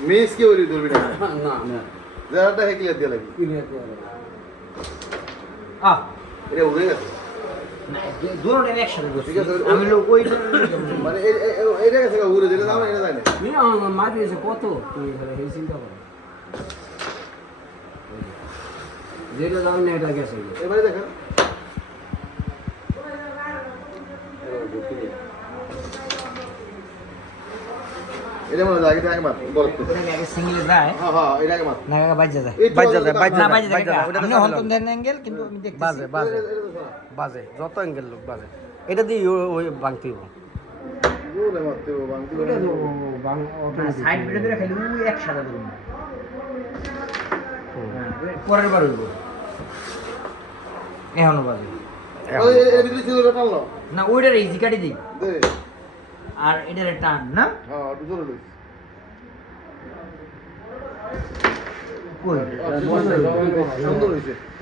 miss কি ওরি ধরবি না না না যারাটা হেকলিয়ার দিয়ে লাগি ক্লিয়ার করে এটা উড়ে গেছে না দুটোটা একসাথে করছি ঠিক আছে, আমি লোক ওই মানে এটা গেছে উড়ে যেটা দাম এটা যায় না না মারিয়েছে কত তুই এই চিন্তা কর যেটা দাম না এটা গেছে এবারে দেখেন এটা মনে হয় আগে মার বল তো এটা আগে সিঙ্গেল যায় হ্যাঁ হ্যাঁ এটা আগে মার না বাজে যায় বাজে যায় না বাজে যায় আপনি হন্তন দেন অ্যাঙ্গেল কিন্তু আমি দেখতেছি বাজে বাজে বাজে যত অ্যাঙ্গেল লোক বাজে এটা দিয়ে ওই ভাঙতে হইব জোরে মারতে হবে বাংতি করে এটা তো বাং সাইড ভিডিও করে খালি ওই একসাথে ধরুন হ্যাঁ পরের বার হইব এখনো বাজে ওই এর ভিতরে ছিল টানলো না ওইটার ইজি কাটি দিই দে আর এটার টান না হ্যাঁ একটু জোরে লইস কই সুন্দর হইছে